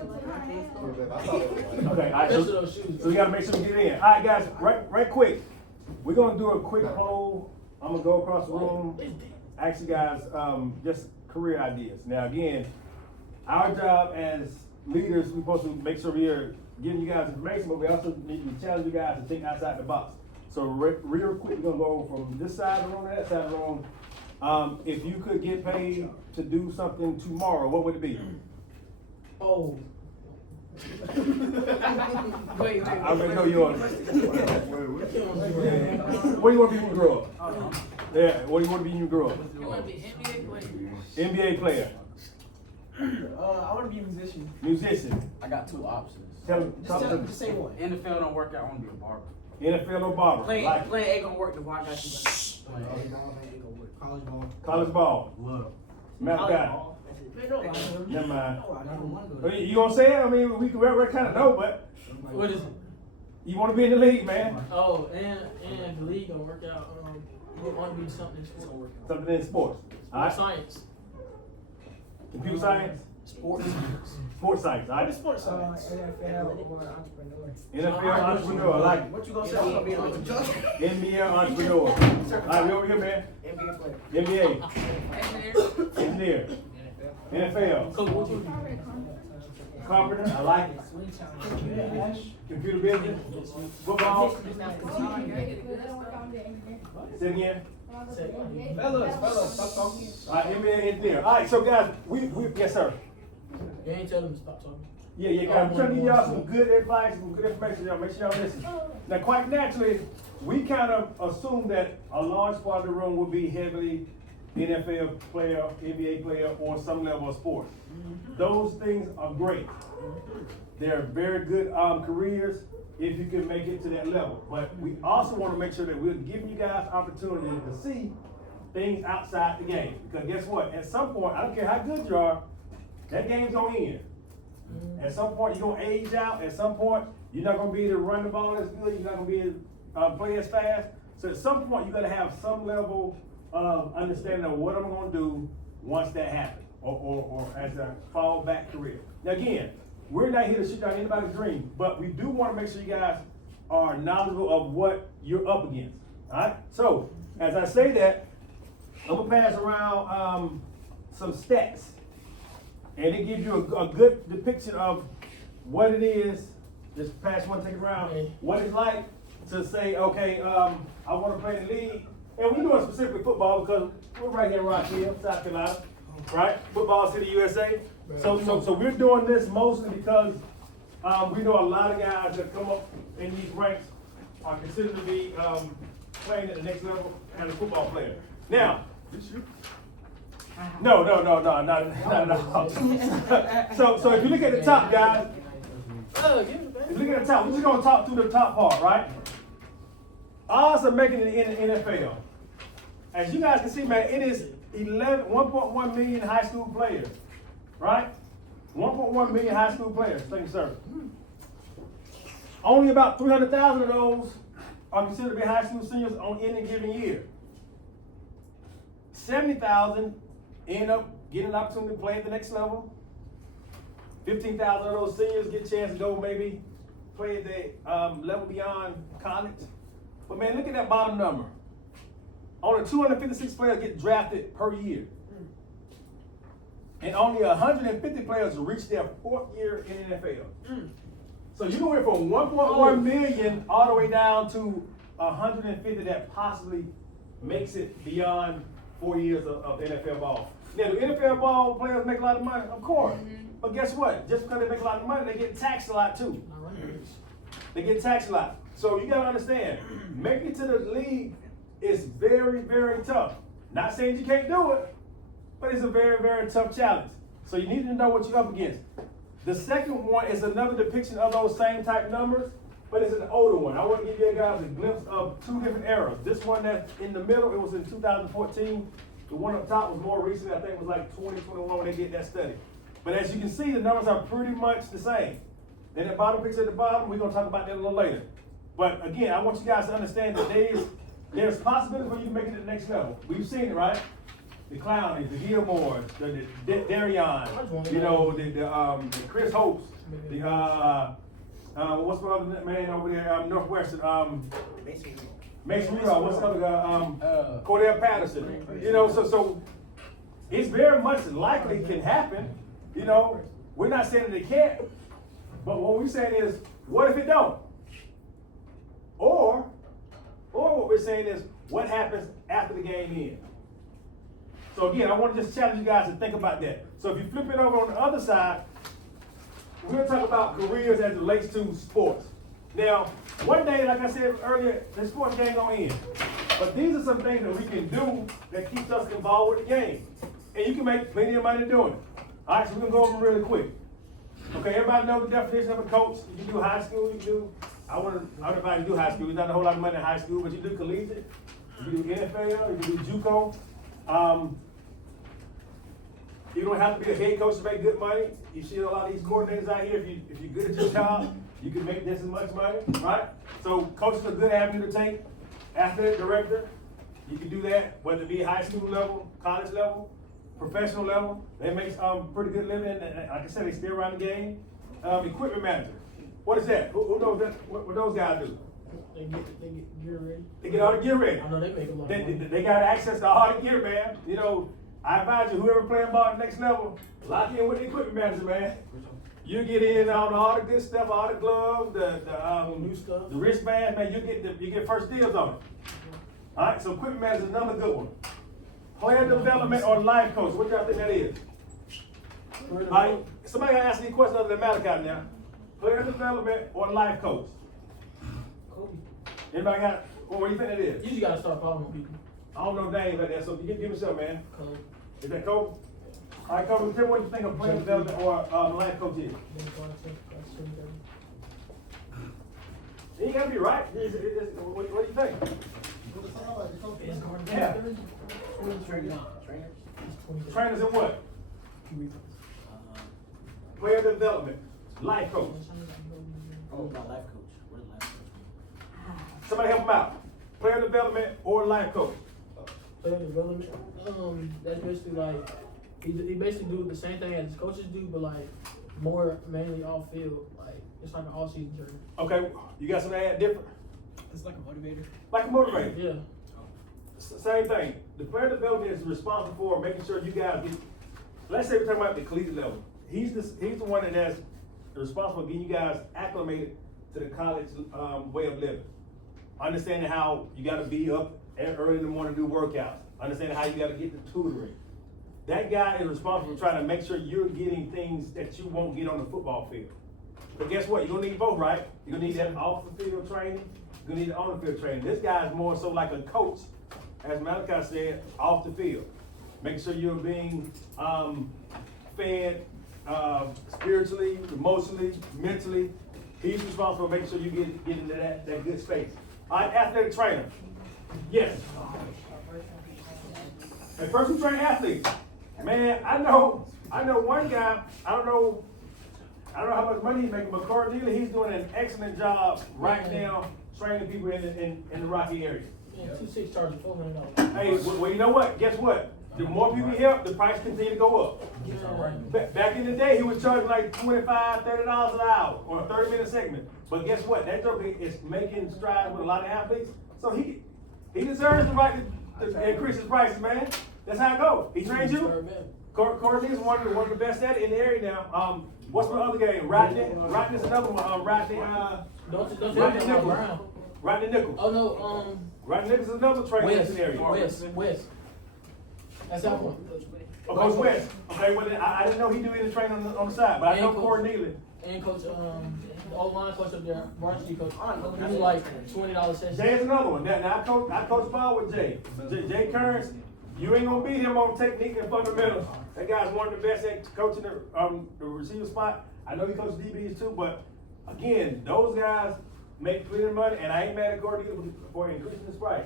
Okay, all right, so we gotta make sure we get in. All right, guys, right quick. We're gonna do a quick poll. I'm gonna go across the room, ask you guys just career ideas. Now, again, our job as leaders, we're supposed to make sure we are giving you guys information, but we also need to challenge you guys to think outside the box. So real quick, we're gonna go from this side of the room to that side of the room. If you could get paid to do something tomorrow, what would it be? Oh. I already know yours. What do you want to be when you grow up? Yeah, what do you want to be when you grow up? You want to be NBA player? NBA player. I want to be a musician. Musician. I got two options. Just say one. NFL don't work out, I want to be a barber. NFL or barber? Playing ain't gonna work the I got you. College ball. Love. Matt guy. Never mind. You gonna say it? I mean, we kind of know, but What is it? you want to be in the league, man. Oh, and the league gonna work out. You want to be something in sports. Something in sports. All right. Science. Computer science. Sports. Sports science. All right. Sports science. NFL entrepreneur. I like it. What you gonna say? I'm gonna be an entrepreneur. NBA entrepreneur. All right, we over here, man. NBA player. NBA. Engineer. NFL. Carpenter. I like it. Computer business. Football. Say it again. Fellas, stop talking. All right, NBA engineer. All right, so guys, we yes, sir. You ain't tell them to stop talking. Yeah, guys. I'm trying to give y'all some good advice, some good information. Y'all make sure y'all listen. Now, quite naturally, we kind of assume that a large part of the room will be heavily NFL player, NBA player, or some level of sports. Those things are great. They're very good careers if you can make it to that level. But we also want to make sure that we're giving you guys opportunity to see things outside the game. Because guess what? At some point, I don't care how good you are, that game's going to end. At some point, you're going to age out. At some point, you're not going to be able to run the ball as good. You're not going to be able to play as fast. So at some point, you got to have some level of understanding of what I'm going to do once that happens, or as a fallback career. Now again, we're not here to shoot down anybody's dream, but we do want to make sure you guys are knowledgeable of what you're up against. All right. So as I say that, I'm gonna pass around some stats, and it gives you a good depiction of what it is. Just pass one, take it around. What it's like to say, okay, I want to play in the league. And we're doing specifically football because we're right here in Rock Hill, South Carolina, right? Football City, USA. So we're doing this mostly because we know a lot of guys that come up in these ranks are considered to be playing at the next level as a football player. Now, no. So if you look at the top, guys, if you look at the top, we're just gonna talk through the top part, right? Odds of making it in the NFL. As you guys can see, man, it is 1.1 million high school players, right? 1.1 million high school players. Thank you, sir. Only about 300,000 of those are considered to be high school seniors on any given year. 70,000 end up getting an opportunity to play at the next level. 15,000 of those seniors get a chance to go maybe play at the level beyond college. But man, look at that bottom number. Only 256 players get drafted per year. And only 150 players reach their fourth year in the NFL. So you went from 1.1 million all the way down to 150 that possibly makes it beyond 4 years of NFL ball. Now, do NFL ball players make a lot of money? Of course. But guess what? Just because they make a lot of money, they get taxed a lot too. They get taxed a lot. So you gotta understand, making it to the league is very, very tough. Not saying you can't do it, but it's a very, very tough challenge. So you need to know what you're up against. The second one is another depiction of those same type numbers, but it's an older one. I want to give you guys a glimpse of two different eras. This one that's in the middle, it was in 2014. The one up top was more recent. I think it was like 2021 when they did that study. But as you can see, the numbers are pretty much the same. And the bottom picture at the bottom, we're going to talk about that a little later. But again, I want you guys to understand that there's possibility for you to make it to the next level. We've seen it, right? the Clownies, the Gilmores, the Darion, you know, the Chris Hopes, the what's the other man over there, Northwestern, Mason Rudolph, what's the other guy, Cordell Patterson, you know, so it's very much likely can happen, you know, we're not saying that it can't, but what we're saying is, what if it don't? Or what we're saying is, what happens after the game ends? So again, I want to just challenge you guys to think about that. So if you flip it over on the other side, we're going to talk about careers as it relates to sports. Now, one day, like I said earlier, the sports game gonna end. But these are some things that we can do that keeps us involved with the game. And you can make plenty of money doing it. All right, so we're gonna go over them really quick. Okay, everybody know the definition of a coach. You can do high school, you can do, I don't know if anybody do high school. There's not a whole lot of money in high school, but you do collegiate, you can do NFL, you can do JUCO. You don't have to be a head coach to make good money. You see a lot of these coordinators out here, if you're good at your job, you can make just as much money, right? So coaching is a good avenue to take. Athletic director, you can do that, whether it be high school level, college level, professional level. They make pretty good living. Like I said, they stay around the game. Equipment manager, what is that? Who knows that? What those guys do? They get gear ready. They get all the gear ready. I know they make a lot of money. They got access to all the gear, man. You know, I advise you, whoever playing ball at the next level, lock in with the equipment manager, man. You get in on all the good stuff, all the gloves, the New stuff, the wristbands, man. You get first deals on it. All right, so equipment manager is another good one. Player development or life coach, what y'all think that is? All right, somebody gotta ask me a question other than Malachi now. Player development or life coach? Kobe. Anybody got? What do you think that is? You just gotta start following people. I don't know names like that, so give me some, man. Kobe. Is that Kobe? All right, Kobe, tell me what you think of player development or life coach is. You ain't gotta be right. What do you think? Yeah. Trainers in what? Player development, life coach. Oh, my life coach. What is life coach? Somebody help him out. Player development or life coach. Player development. That's basically like he basically do the same thing as his coaches do, but like more mainly off field. Like it's like an all season journey. Okay, you got something to add different? It's like a motivator. Like a motivator. Yeah. Same thing. The player development is responsible for making sure you guys get. Let's say we're talking about the collegiate level. He's the one that has responsible for getting you guys acclimated to the college way of living. Understanding how you got to be up early in the morning to do workouts. Understanding how you got to get the tutoring. That guy is responsible for trying to make sure you're getting things that you won't get on the football field. But guess what? You're gonna need both, right? You're gonna need that off the field training. You're gonna need the on the field training. This guy is more so like a coach, as Malachi said, off the field. Making sure you're being fed spiritually, emotionally, mentally. He's responsible for making sure you get into that good space. All right, athletic trainer. Yes. A person who train athletes. Man, I know one guy, I don't know how much money he's making, but Corey Neely, he's doing an excellent job right now training people in the Rocky area. Yeah, 2-6 charges $400. Hey, well, you know what? Guess what? The more people he help, the price continue to go up. Back in the day, he was charging like $25, $30 an hour or a 30-minute segment. But guess what? That joke is making strides with a lot of athletes. So he deserves the right to increase his prices, man. That's how it goes. He trains you. Corey is one of the best at it in the area now. What's my other game? Rodney is another one. Rodney Nichols. Rodney Nichols. Oh no, Rodney Nichols is another trainer in the area. West. That's that one. Oh, Coach West. Okay, well I didn't know he do any training on the side, but I know Corey Neely. And Coach, the old line coach up there, varsity coach. He was like $20 session. Jay's another one. Now I coach ball with Jay. Jay Kearns, you ain't gonna beat him on technique and fundamentals. That guy's one of the best at coaching the receiver spot. I know he coaches DBs too, but again, those guys make plenty of money, and I ain't mad at Corey Neely for increasing his price.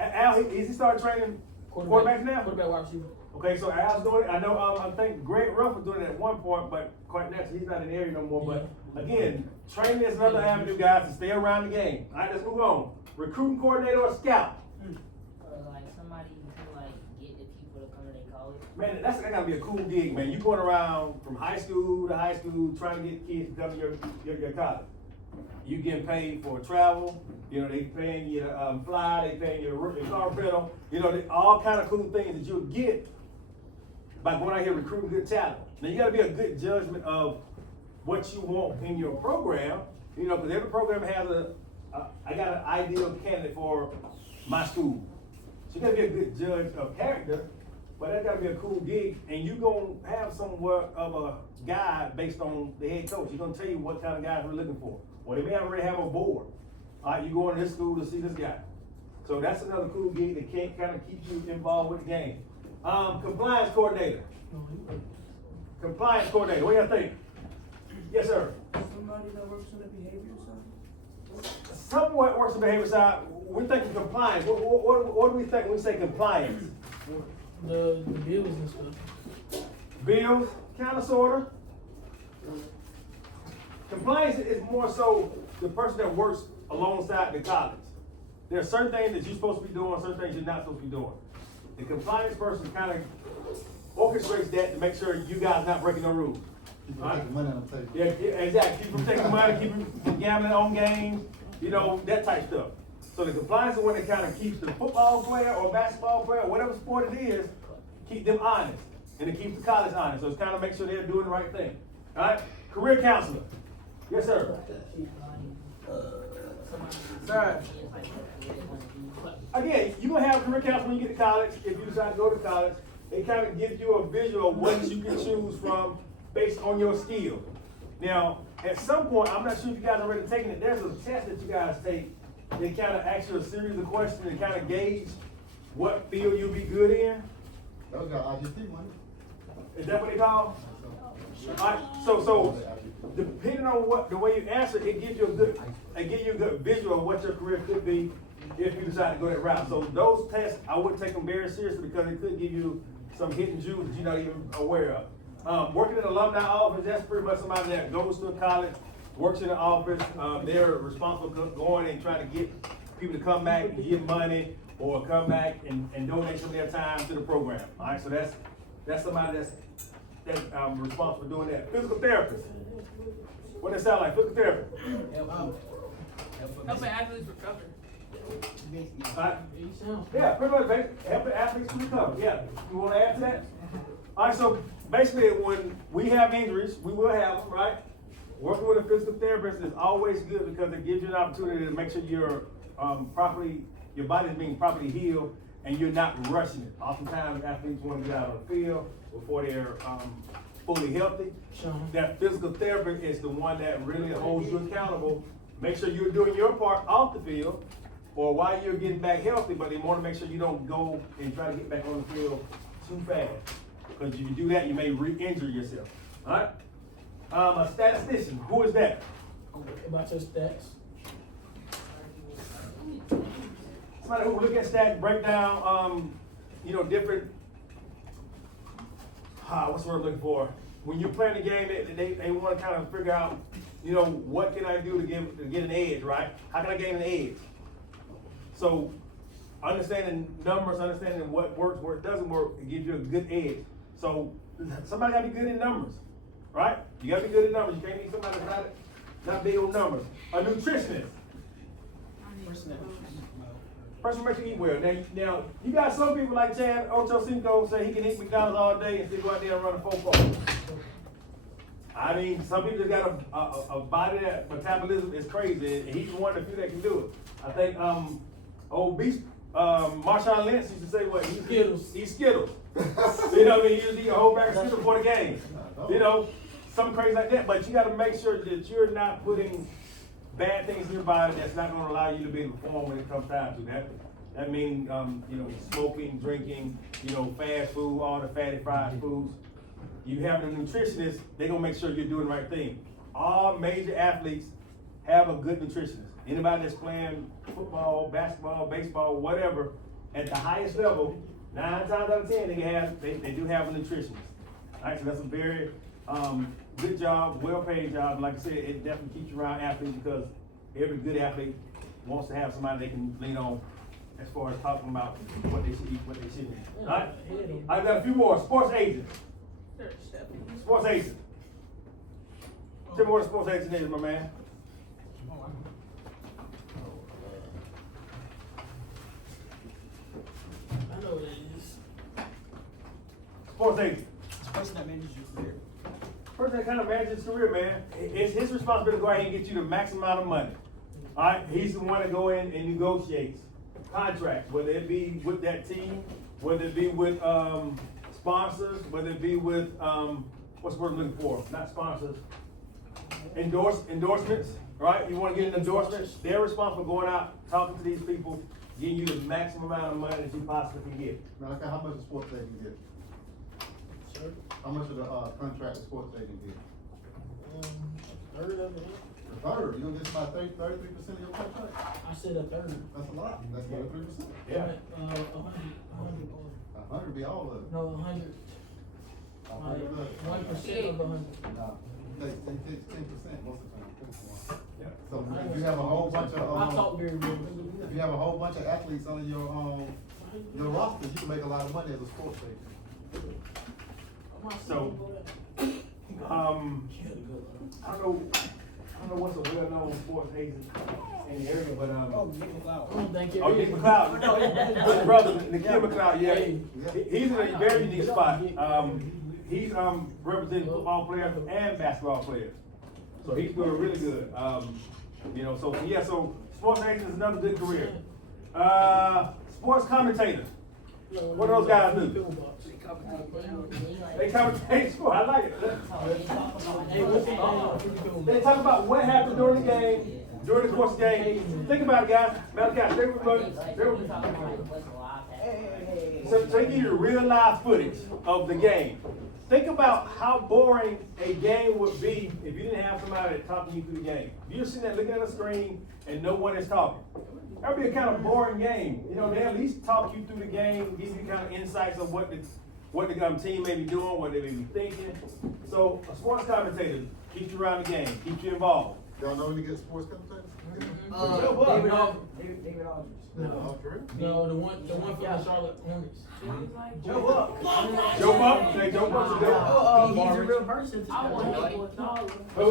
Al, he started training quarterbacks now? Quarterback wide receiver. Okay, so Al's doing it. I know, I think Greg Ruff was doing it at one point, but quite naturally, he's not in the area no more. But again, training is another avenue, guys, to stay around the game. All right, let's move on. Recruiting coordinator or scout? somebody who like get the people to come to their college? Man, that gotta be a cool gig, man. You going around from high school to high school trying to get kids to come to your college. You getting paid for travel, you know, they paying you to fly, they paying you your car rental, you know, all kind of cool things that you'll get by going out here recruiting good talent. Now you gotta be a good judgment of what you want in your program, you know, because every program has I got an ideal candidate for my school. So you gotta be a good judge of character, but that gotta be a cool gig, and you gonna have somewhat of a guide based on the head coach. He's gonna tell you what kind of guys we're looking for. Or they may already have a board. All right, you go in this school to see this guy. So that's another cool gig that can kind of keep you involved with the game. Compliance coordinator. Compliance coordinator, what do y'all think? Yes, sir. Somebody that works on the behavior side? Somewhat works on the behavior side. We're thinking compliance. What do we think when we say compliance? The bills and stuff. Bills, kind of, sort of. Compliance is more so the person that works alongside the college. There are certain things that you're supposed to be doing, certain things you're not supposed to be doing. The compliance person kind of orchestrates that to make sure you guys not breaking no rules. Keep from taking money on the table. Yeah, exactly. Keep from taking money, keep from gambling on games, you know, that type stuff. So the compliance is one that kind of keeps the football player or basketball player, or whatever sport it is, keep them honest. And it keeps the college honest. So it's kind of make sure they're doing the right thing. All right? Career counselor. Yes, sir. Sir. Again, you're going to have a career counselor when you get to college. If you decide to go to college, it kind of gives you a visual of what you can choose from based on your skill. Now, at some point, I'm not sure if you guys already taken it, there's a test that you guys take. They kind of ask you a series of questions and kind of gauge what field you'll be good in. Those got IGP money. Is that what they call? Alright, so depending on the way you answer, it gives you a good visual of what your career could be if you decide to go that route. So those tests, I wouldn't take them very seriously because it could give you some hidden jewels that you're not even aware of. Working in an alumni office, that's pretty much somebody that goes to a college, works in the office. They're responsible for going and trying to get people to come back and give money or come back and donate some of their time to the program. All right, so that's somebody that's responsible for doing that. Physical therapist. What does that sound like? Physical therapist. Helping athletes recover. All right. You sound. Yeah, pretty much helping athletes to recover. Yeah. You want to add to that? All right, so basically when we have injuries, we will have them, right? Working with a physical therapist is always good because it gives you an opportunity to make sure your body is being properly healed and you're not rushing it. Oftentimes athletes want to get out on the field before they're fully healthy. Sure. That physical therapist is the one that really holds you accountable. Make sure you're doing your part off the field or while you're getting back healthy, but they want to make sure you don't go and try to get back on the field too fast. Because if you do that, you may re-injure yourself. All right? A statistician, who is that? About your stats. Somebody who look at stats, break down, different, what's the word I'm looking for? When you're playing the game, they want to kind of figure out, what can I do to get an edge, right? How can I gain an edge? So, understanding numbers, understanding what works, where it doesn't work, it gives you a good edge. So, somebody got to be good in numbers, right? You got to be good in numbers. You can't be somebody that's not big on numbers. A nutritionist. Person makes you eat well. Now, you got some people like Chad Ochocinco say he can eat McDonald's all day and still go out there and run a 4-4. I mean, some people just got a body that metabolism is crazy, and he's one of the few that can do it. I think old beast Marshawn Lynch used to say what? He's Skittles. You know what I mean? He used to eat a whole bag of Skittles before the game. Something crazy like that. But you got to make sure that you're not putting bad things in your body that's not going to allow you to be able to perform when it comes time to that. That means, smoking, drinking, fast food, all the fatty fried foods. You have a nutritionist, they're going to make sure you're doing the right thing. All major athletes have a good nutritionist. Anybody that's playing football, basketball, baseball, whatever, at the highest level, 9 times out of 10, they do have a nutritionist. All right, so that's a very good job, well-paid job. And like I said, it definitely keeps you around athletes because every good athlete wants to have somebody they can lean on as far as talking about what they should eat, what they shouldn't eat. All right? Hit 'em. I got a few more. Sports agents. Sports agent. Tell me what a sports agent is, my man. I know what it is. Sports agent. It's a person that manages your career. Person that kind of manages his career, man. It's his responsibility to go ahead and get you the maximum amount of money. All right, he's the one to go in and negotiates contracts, whether it be with that team, whether it be with sponsors, whether it be with what's the word I'm looking for? Not sponsors. Endorsements, right? You want to get an endorsement? They're responsible for going out, talking to these people, getting you the maximum amount of money that you possibly can get. Now, okay, how much a sports agent get? Sir. How much of the contract a sports agent get? A third of it. A third, you don't get about 33% of your contract? I said a third. That's a lot, that's 33%. Yeah. 100. 100 be all of it. No, 100. Like 1% of 100. Nah, take 10% most of the time. Yeah. So if you have a whole bunch I of, talk very well. if you have a whole bunch of athletes on your roster, you can make a lot of money as a sports agent. So, I don't know what's a well-known sports agent in the area, but Nick McLeod. Oh, thank you. oh, Nick McLeod, his brother, Nikhil McLeod, yeah, he's in a very unique spot. He's representing football players and basketball players, so he's doing really good. You know, so yeah, so sports agent is another good career. Sports commentator, what do those guys do? They commentate sport. I like it. They talk about what happened during the game, during the course of the game. Think about it, guys. Malachi, stay with me. So they give you real live footage of the game. Think about how boring a game would be if you didn't have somebody talking you through the game. If you're sitting there looking at a screen and no one is talking, that would be a kind of boring game. You know, they at least talk you through the game, give you kind of insights of what the team may be doing, what they may be thinking. So a sports commentator keeps you around the game, keeps you involved. Y'all know any good sports commentators? David Aldridge. No, the one from the Charlotte Hornets. Joe Buck, say Joe Buck's a good. He's a real person. Who?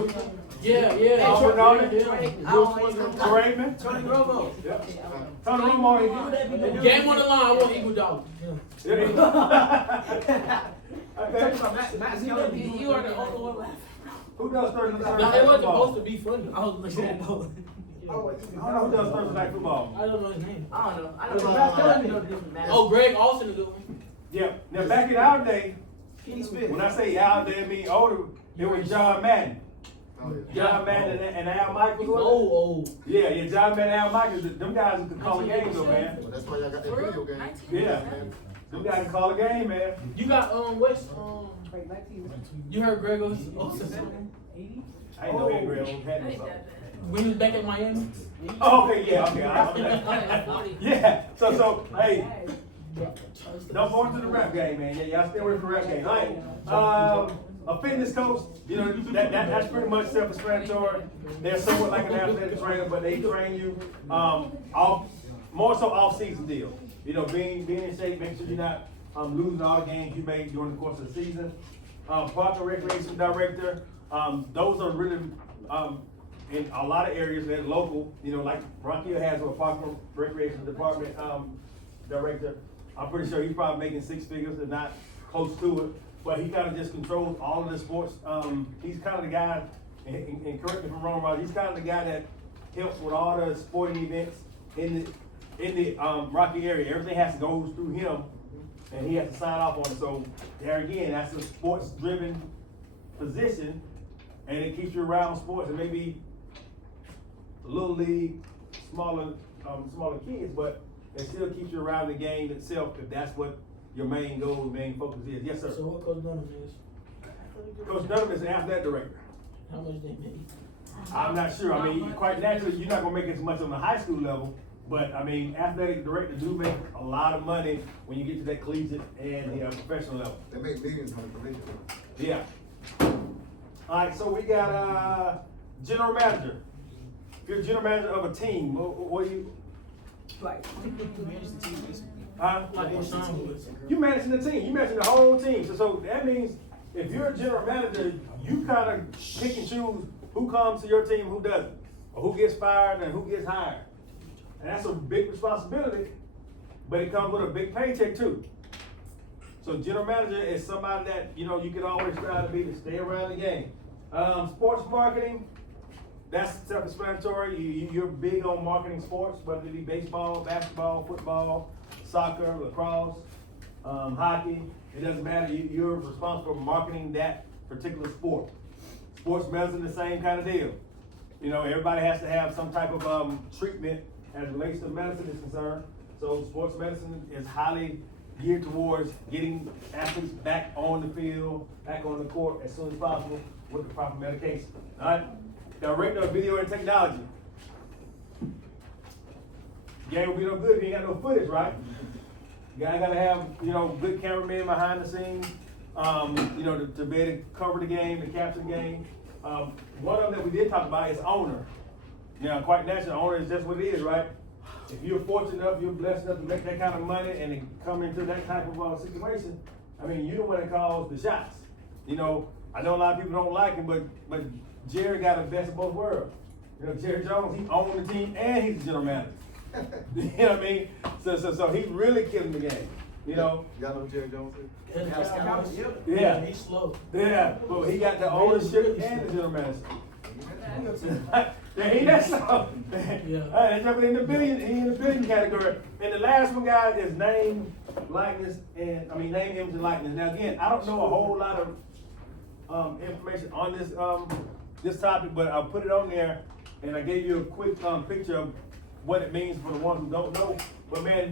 Yeah. Albert Nolan? Yeah. Raymond? Tony Romo. Yeah. Tony Romo. Game on the line, I want equal dollars. Yeah. Okay. Matt Skelly. You are the only one left. Who does Thursday night Now, it wasn't football? supposed to be funny. I was looking at Nolan. I don't know who does Thursday night football. I don't know his name. I don't know. I don't know. Oh, Greg Austin is a good one. Yeah. Now back in our day, Kenny Smith. when I say our day, I mean older, it was John Madden. Oh, yeah. John Madden and Al Michaels. Oh. Yeah, John Madden and Al Michaels. Them guys could call a game though, man. Well, that's why y'all got that video game. Yeah. Them guys can call a game, man. You got West you heard Greg Austin? I ain't know Greg had no song. When he was back in Miami? Oh, okay, yeah. Yeah. So, hey, don't go into the rap game, man. Yeah, y'all stay away from the rap game. All right. A fitness coach, you know, that's pretty much self-explanatory. They're somewhat like an athletic trainer, but they train you more so off-season deal. You know, being in shape, make sure you're not losing all the games you made during the course of the season. Park and Recreation Director, those are really in a lot of areas that local, you know, like Bronquia has a Park and Recreation Department director. I'm pretty sure he's probably making six figures and not close to it, but he kind of just controls all of the sports. He's kind of the guy, and correct me if I'm wrong, Roger, he's kind of the guy that helps with all the sporting events in the Rocky area. Everything has to go through him, and he has to sign off on it. So there again, that's a sports-driven position, and it keeps you around sports. And maybe little league, smaller kids, but it still keeps you around the game itself if that's what your main goal, main focus is. Yes, sir. So what Coach Dunham is? Coach Dunham is an athletic director. How much they make? I'm not sure. I mean, quite naturally, you're not gonna make as much on the high school level, but I mean, athletic directors do make a lot of money when you get to that collegiate and the professional level. They make millions on the collegiate level. Yeah. All right, so we got general manager. If you're a general manager of a team, what do you? Right. Manage the team basically. Like what Sean was. You managing the team, you managing the whole team. So that means if you're a general manager, you kind of pick and choose who comes to your team, who doesn't, or who gets fired and who gets hired. And that's a big responsibility, but it comes with a big paycheck too. So general manager is somebody that, you know, you can always try to be to stay around the game. Sports marketing, that's self-explanatory. You're big on marketing sports, whether it be baseball, basketball, football, soccer, lacrosse, hockey. It doesn't matter. You're responsible for marketing that particular sport. Sports medicine, the same kind of deal. You know, everybody has to have some type of treatment as it relates to medicine is concerned. So sports medicine is highly geared towards getting athletes back on the field, back on the court as soon as possible with the proper medication. All right? Director of Video and Technology. Game will be no good if you ain't got no footage, right? You gotta have, you know, good cameramen behind the scenes, you know, to be able to cover the game, to capture the game. One of them that we did talk about is owner. Now, quite naturally, owner is just what it is, right? If you're fortunate enough, you're blessed enough to make that kind of money and then come into that type of situation, I mean, you're the one that calls the shots. You know, I know a lot of people don't like him, but Jerry got the best of both worlds. You know, Jerry Jones, he owned the team and he's the general manager. You know what I mean? So he's really killing the game. You know? Y'all know who Jerry Jones is? Yeah. He's slow. Yeah, but he got the ownership and the general manager. Yeah, he that slow. Yeah. Jumping in the billion, he in the billion category. And the last one, guys, is name, likeness, name, image, and likeness. Now again, I don't know a whole lot of information on this this topic, but I'll put it on there, and I gave you a quick picture of what it means for the ones who don't know. But man,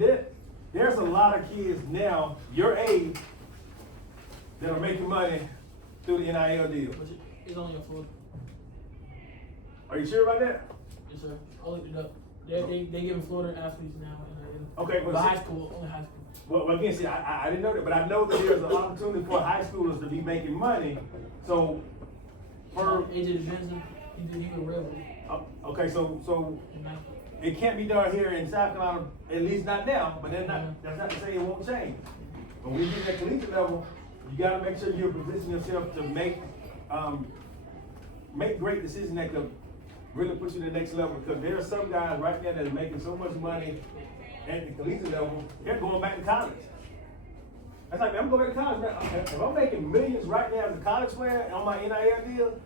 there's a lot of kids now, your age, that are making money through the NIL deal. But it's only in Florida. Are you sure about that? Yes, sir. I looked it up. They giving Florida athletes now. Okay, but high see- school, only high school. Well, again, see, I didn't know that, but I know that there's an opportunity for high schoolers to be making money. So, per AJ Benson, he was rebel. okay, so it can't be done here in South Carolina, at least not now. But that's not to say it won't change. When we get at collegiate level, you got to make sure you position yourself to make great decisions that could really put you to the next level. Because there are some guys right now that are making so much money at the collegiate level, they're going back to college. That's like, man, I'm going back to college, man. If I'm making millions right now as a college player on my NIL deal,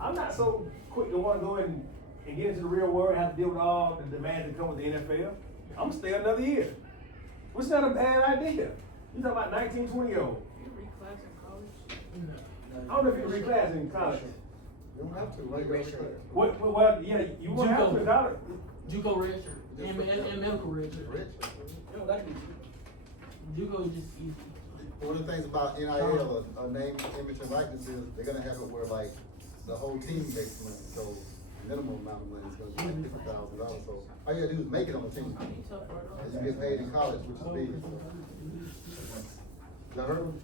I'm not so quick to want to go and get into the real world and have to deal with all the demands that come with the NFL. I'm going to stay another year. Which is not a bad idea. You're talking about 19, 20-year-old. I don't know if you reclass in college. You don't have to, right? Well, yeah, you won't have to in college. JUCO redshirt and medical redshirt. Rich. JUCO is just easy. One of the things about NIL, a name, image, and likeness is they're gonna have it where like the whole team makes money. So the minimum amount of money is gonna be like $50,000. So all you gotta do is make it on the team. And you get paid in college, which is big. Y'all heard him?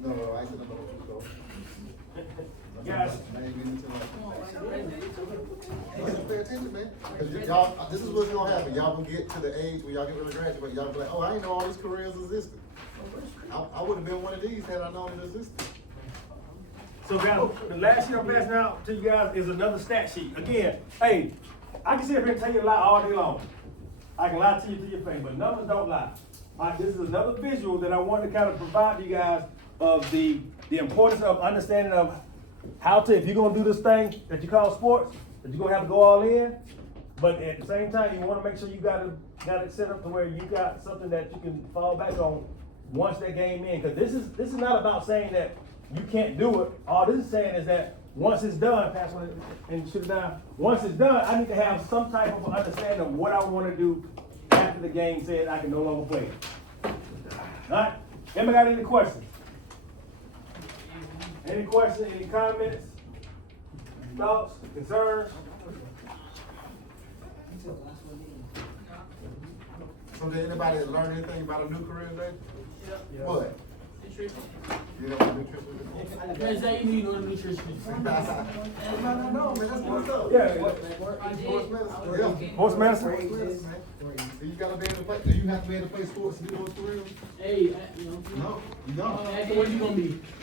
No, I ain't gonna know what Yes. I ain't getting into that. You gotta pay attention, man. Cause y'all, this is what's gonna happen. Y'all gonna get to the age where y'all get ready to graduate. Y'all be like, oh, I didn't know all these careers existed. I would have been one of these had I known it existed. So guys, the last sheet I'm passing out to you guys is another stat sheet. Again, hey, I can sit here and tell you a lie all day long. I can lie to you to your face, but numbers don't lie. All right, this is another visual that I want to kind of provide to you guys of the importance of understanding of how to, if you're gonna do this thing that you call sports, that you're gonna have to go all in, but at the same time, you wanna make sure you got it set up to where you got something that you can fall back on once that game in. Cause this is not about saying that you can't do it. All this is saying is that once it's done, pass one and shoot it down. Once it's done, I need to have some type of understanding of what I wanna do after the game said I can no longer play. All right, anybody got any questions? Any questions, any comments, thoughts, concerns? So did anybody learn anything about a new career today? What? nutrition. You know what nutrition Man, is? say you need to know the nutrition. No, man, that's good stuff. Yeah. Sports medicine. Yeah. Horse medicine? Sports medicine, man. So you gotta be able to play, do you have to be able to play sports to do those for real? Hey, you know. No, you don't. What you gonna be?